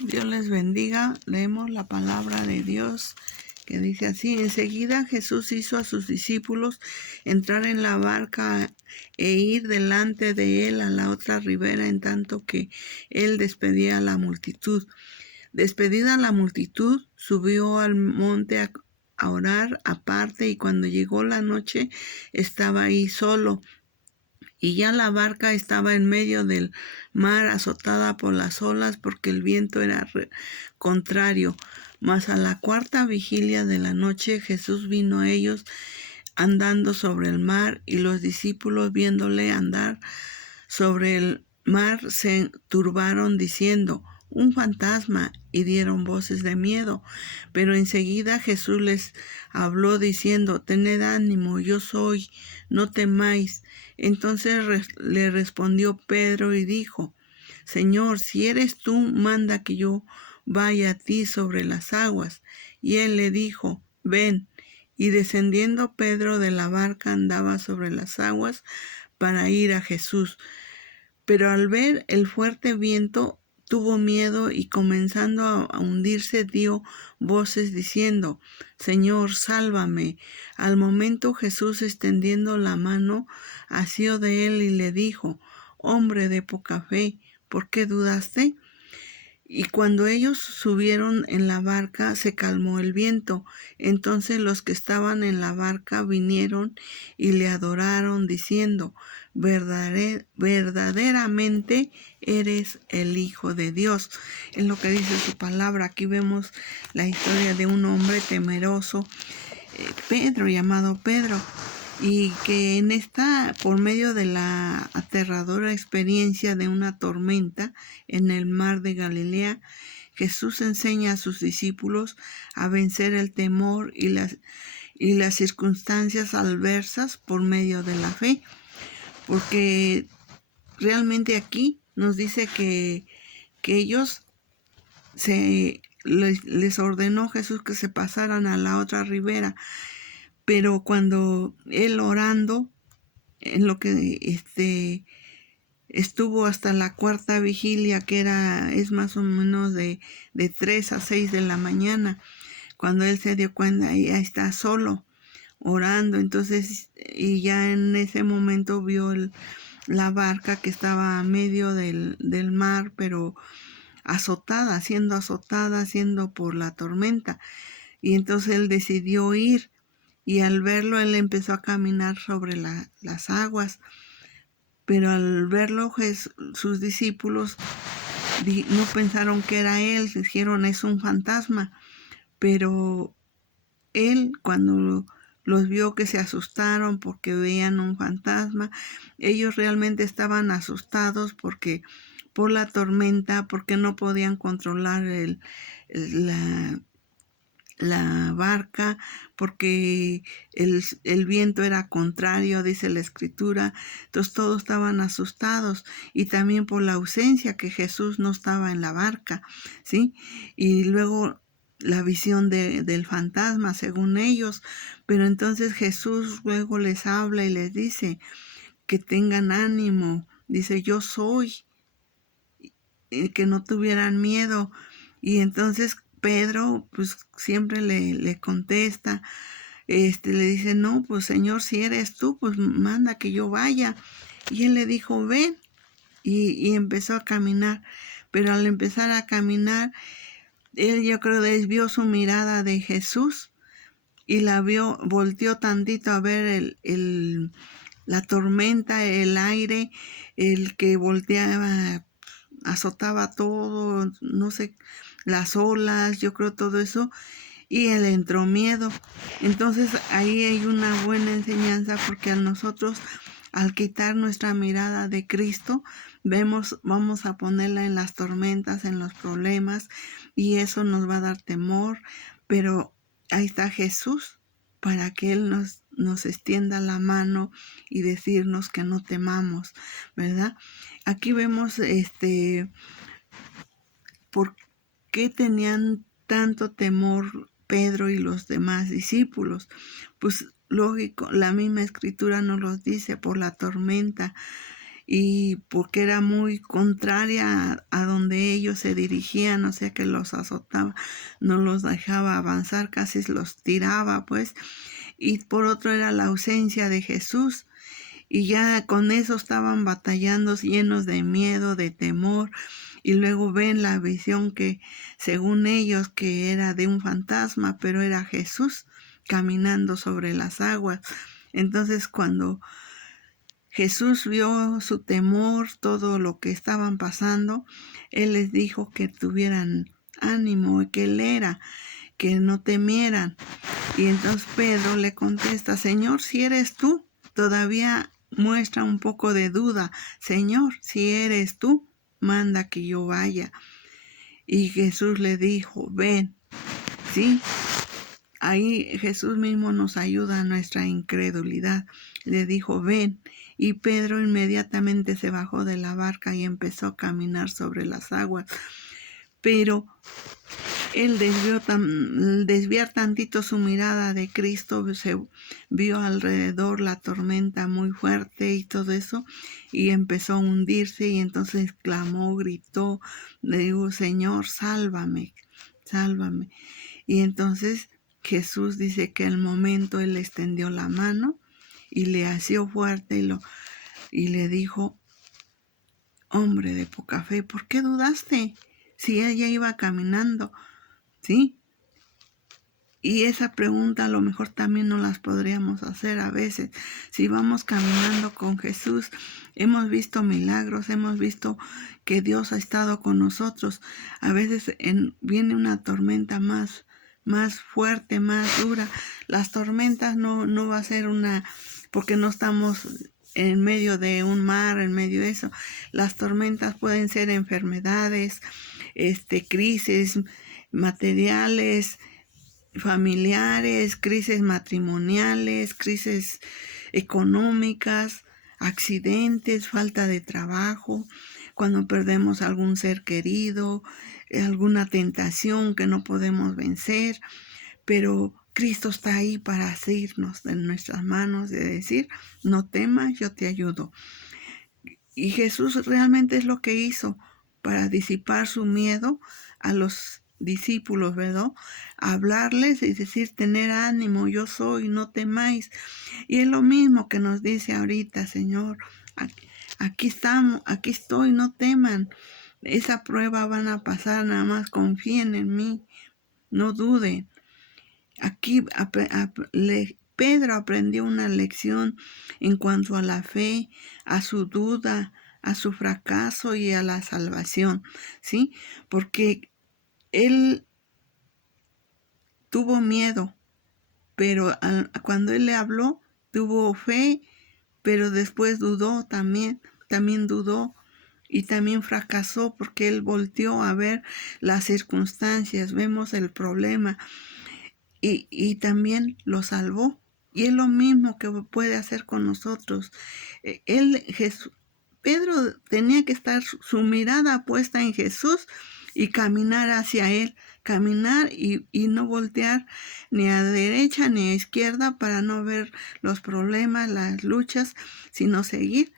Dios les bendiga. Leemos la palabra de Dios que dice así: enseguida Jesús hizo a sus discípulos entrar en la barca e ir delante de él a la otra ribera, en tanto que él despedía a la multitud. Despedida la multitud, subió al monte a orar aparte, y cuando llegó la noche estaba ahí solo. Y ya la barca estaba en medio del mar, azotada por las olas, porque el viento era contrario. Mas a la cuarta vigilia de la noche Jesús vino a ellos andando sobre el mar, y los discípulos, viéndole andar sobre el mar, se turbaron diciendo: un fantasma, y dieron voces de miedo. Pero enseguida Jesús les habló diciendo: tened ánimo, yo soy, no temáis. Entonces le respondió Pedro y dijo: Señor, si eres tú, manda que yo vaya a ti sobre las aguas. Y él le dijo: ven. Y descendiendo Pedro de la barca, andaba sobre las aguas para ir a Jesús. Pero al ver el fuerte viento, tuvo miedo, y comenzando a hundirse, dio voces diciendo: Señor, sálvame. Al momento Jesús, extendiendo la mano, asió de él y le dijo: hombre de poca fe, ¿por qué dudaste? Y cuando ellos subieron en la barca, se calmó el viento. Entonces los que estaban en la barca vinieron y le adoraron, diciendo: verdaderamente eres el Hijo de Dios. Es lo que dice su palabra. Aquí vemos la historia de un hombre temeroso, Pedro, llamado Pedro, y que por medio de la aterradora experiencia de una tormenta en el mar de Galilea, Jesús enseña a sus discípulos a vencer el temor y las circunstancias adversas por medio de la fe, porque realmente aquí nos dice que ellos les ordenó Jesús que se pasaran a la otra ribera. Pero cuando él orando, en lo que estuvo hasta la cuarta vigilia, que es más o menos de 3 a 6 de la mañana, cuando él se dio cuenta, ya está solo orando. Entonces, y ya en ese momento vio la barca que estaba a medio del mar, pero siendo azotada por la tormenta. Y entonces él decidió ir. Y al verlo, él empezó a caminar sobre las aguas. Pero al verlo, sus discípulos no pensaron que era él, dijeron: es un fantasma. Pero él, cuando los vio, que se asustaron porque veían un fantasma, ellos realmente estaban asustados por la tormenta, porque no podían controlar la barca, porque el viento era contrario, dice la escritura. Entonces todos estaban asustados, y también por la ausencia, que Jesús no estaba en la barca, ¿sí? Y luego la visión del fantasma, según ellos. Pero entonces Jesús luego les habla y les dice que tengan ánimo. Dice: yo soy, y que no tuvieran miedo. Y entonces Pedro, pues siempre le contesta, le dice: no, pues Señor, si eres tú, pues manda que yo vaya. Y él le dijo: ven. Y empezó a caminar. Pero al empezar a caminar, él, yo creo, desvió su mirada de Jesús y volteó tantito a ver la tormenta, el aire, el que volteaba, azotaba todo, no sé, las olas, yo creo, todo eso, y él entró miedo. Entonces ahí hay una buena enseñanza, porque a nosotros, al quitar nuestra mirada de Cristo, vamos a ponerla en las tormentas, en los problemas, y eso nos va a dar temor. Pero ahí está Jesús, para que Él nos extienda la mano y decirnos que no temamos, ¿verdad? Aquí vemos por qué tenían tanto temor Pedro y los demás discípulos. Pues lógico, la misma escritura nos los dice: por la tormenta. y porque era muy contraria a donde ellos se dirigían, o sea que los azotaba, no los dejaba avanzar, casi los tiraba pues, y por otro era la ausencia de Jesús, y ya con eso estaban batallando, llenos de miedo, de temor, y luego ven la visión que según ellos que era de un fantasma, pero era Jesús caminando sobre las aguas. Entonces cuando Jesús vio su temor, todo lo que estaban pasando, Él les dijo que tuvieran ánimo, que Él era, que no temieran. Y entonces Pedro le contesta, Señor, si eres tú, todavía muestra un poco de duda. Señor, si eres tú, manda que yo vaya. Y Jesús le dijo, ven. Sí, ahí Jesús mismo nos ayuda a nuestra incredulidad. Le dijo, ven. Y Pedro inmediatamente se bajó de la barca y empezó a caminar sobre las aguas. Pero él desviar tantito su mirada de Cristo, se vio alrededor la tormenta muy fuerte y todo eso, y empezó a hundirse, y entonces clamó, gritó, le dijo, Señor, sálvame, sálvame. Y entonces Jesús dice que al momento él extendió la mano y le asió fuerte y le dijo, hombre de poca fe, ¿por qué dudaste? Si ella iba caminando, ¿sí? Y esa pregunta a lo mejor también nos las podríamos hacer a veces. Si vamos caminando con Jesús, hemos visto milagros, hemos visto que Dios ha estado con nosotros. A veces viene una tormenta más fuerte, más dura. Las tormentas no va a ser porque no estamos en medio de un mar, en medio de eso. Las tormentas pueden ser enfermedades, crisis materiales, familiares, crisis matrimoniales, crisis económicas, accidentes, falta de trabajo, cuando perdemos algún ser querido, alguna tentación que no podemos vencer, pero Cristo está ahí para asirnos de nuestras manos, de decir, no temas, yo te ayudo. Y Jesús realmente es lo que hizo para disipar su miedo a los discípulos, ¿verdad? Hablarles y decir, tener ánimo, yo soy, no temáis. Y es lo mismo que nos dice ahorita, Señor, aquí estamos, aquí estoy, no teman. Esa prueba van a pasar, nada más confíen en mí, no duden. Aquí Pedro aprendió una lección en cuanto a la fe, a su duda, a su fracaso y a la salvación, ¿sí? Porque él tuvo miedo, pero cuando él le habló, tuvo fe, pero después dudó también dudó y también fracasó porque él volteó a ver las circunstancias, vemos el problema y también lo salvó. Y es lo mismo que puede hacer con nosotros. Pedro tenía que estar su mirada puesta en Jesús y caminar hacia Él, caminar y no voltear ni a derecha ni a izquierda para no ver los problemas, las luchas, sino seguir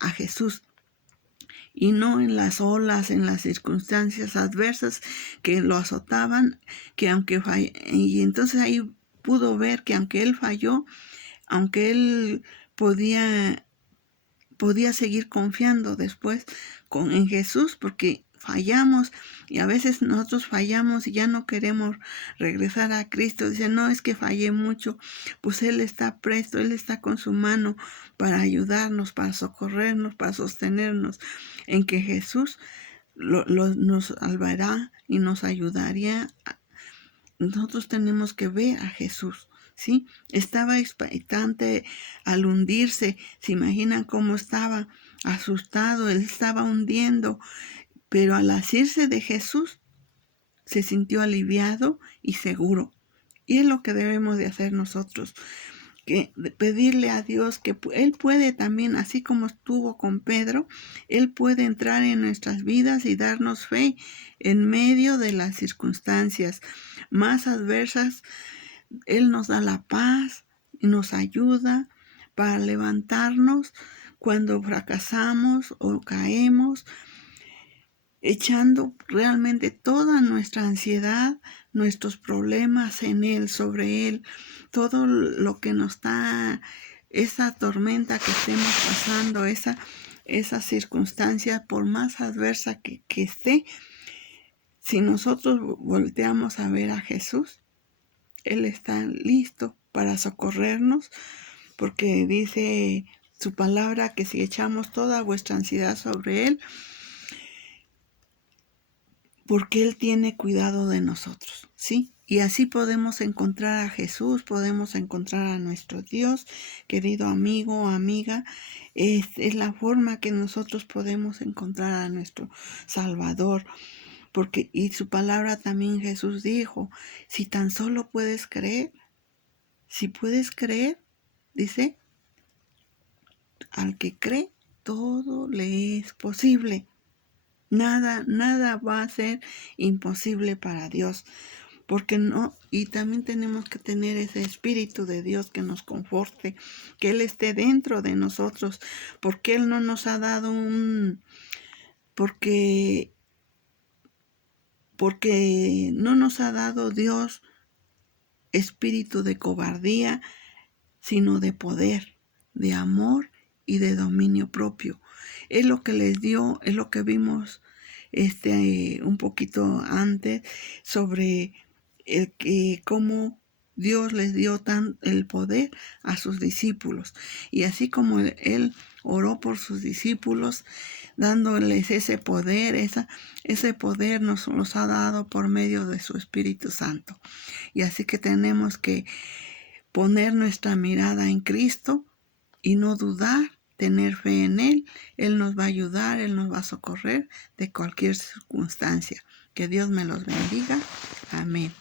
a Jesús. Y no en las olas, en las circunstancias adversas que lo azotaban, que aunque y entonces ahí pudo ver que aunque él falló, aunque él podía seguir confiando después en Jesús, porque fallamos y a veces nosotros fallamos y ya no queremos regresar a Cristo. Dice, no, es que fallé mucho. Pues Él está presto, Él está con su mano para ayudarnos, para socorrernos, para sostenernos, en que Jesús nos salvará y nos ayudaría. Nosotros tenemos que ver a Jesús, ¿sí? Estaba expectante al hundirse. ¿Se imaginan cómo estaba asustado? Él estaba hundiendo, pero al asirse de Jesús se sintió aliviado y seguro. Y es lo que debemos de hacer nosotros, que pedirle a Dios que Él puede también, así como estuvo con Pedro, Él puede entrar en nuestras vidas y darnos fe en medio de las circunstancias más adversas. Él nos da la paz y nos ayuda para levantarnos cuando fracasamos o caemos, echando realmente toda nuestra ansiedad, nuestros problemas en Él, sobre Él, todo lo que nos da esa tormenta que estemos pasando, esa circunstancia, por más adversa que esté, si nosotros volteamos a ver a Jesús, Él está listo para socorrernos, porque dice su palabra que si echamos toda vuestra ansiedad sobre Él, porque Él tiene cuidado de nosotros, ¿sí? Y así podemos encontrar a Jesús, podemos encontrar a nuestro Dios, querido amigo o amiga. Es la forma que nosotros podemos encontrar a nuestro Salvador. Porque, y su palabra también Jesús dijo, si tan solo puedes creer, si puedes creer, dice, al que cree, todo le es posible. Nada va a ser imposible para Dios, porque no, y también tenemos que tener ese Espíritu de Dios que nos conforte, que Él esté dentro de nosotros, porque Él no nos ha dado porque no nos ha dado Dios espíritu de cobardía, sino de poder, de amor y de dominio propio. Es lo que les dio, es lo que vimos un poquito antes sobre cómo Dios les dio el poder a sus discípulos. Y así como Él oró por sus discípulos, dándoles ese poder, ese poder nos los ha dado por medio de su Espíritu Santo. Y así que tenemos que poner nuestra mirada en Cristo y no dudar, tener fe en Él. Él nos va a ayudar, Él nos va a socorrer de cualquier circunstancia. Que Dios me los bendiga. Amén.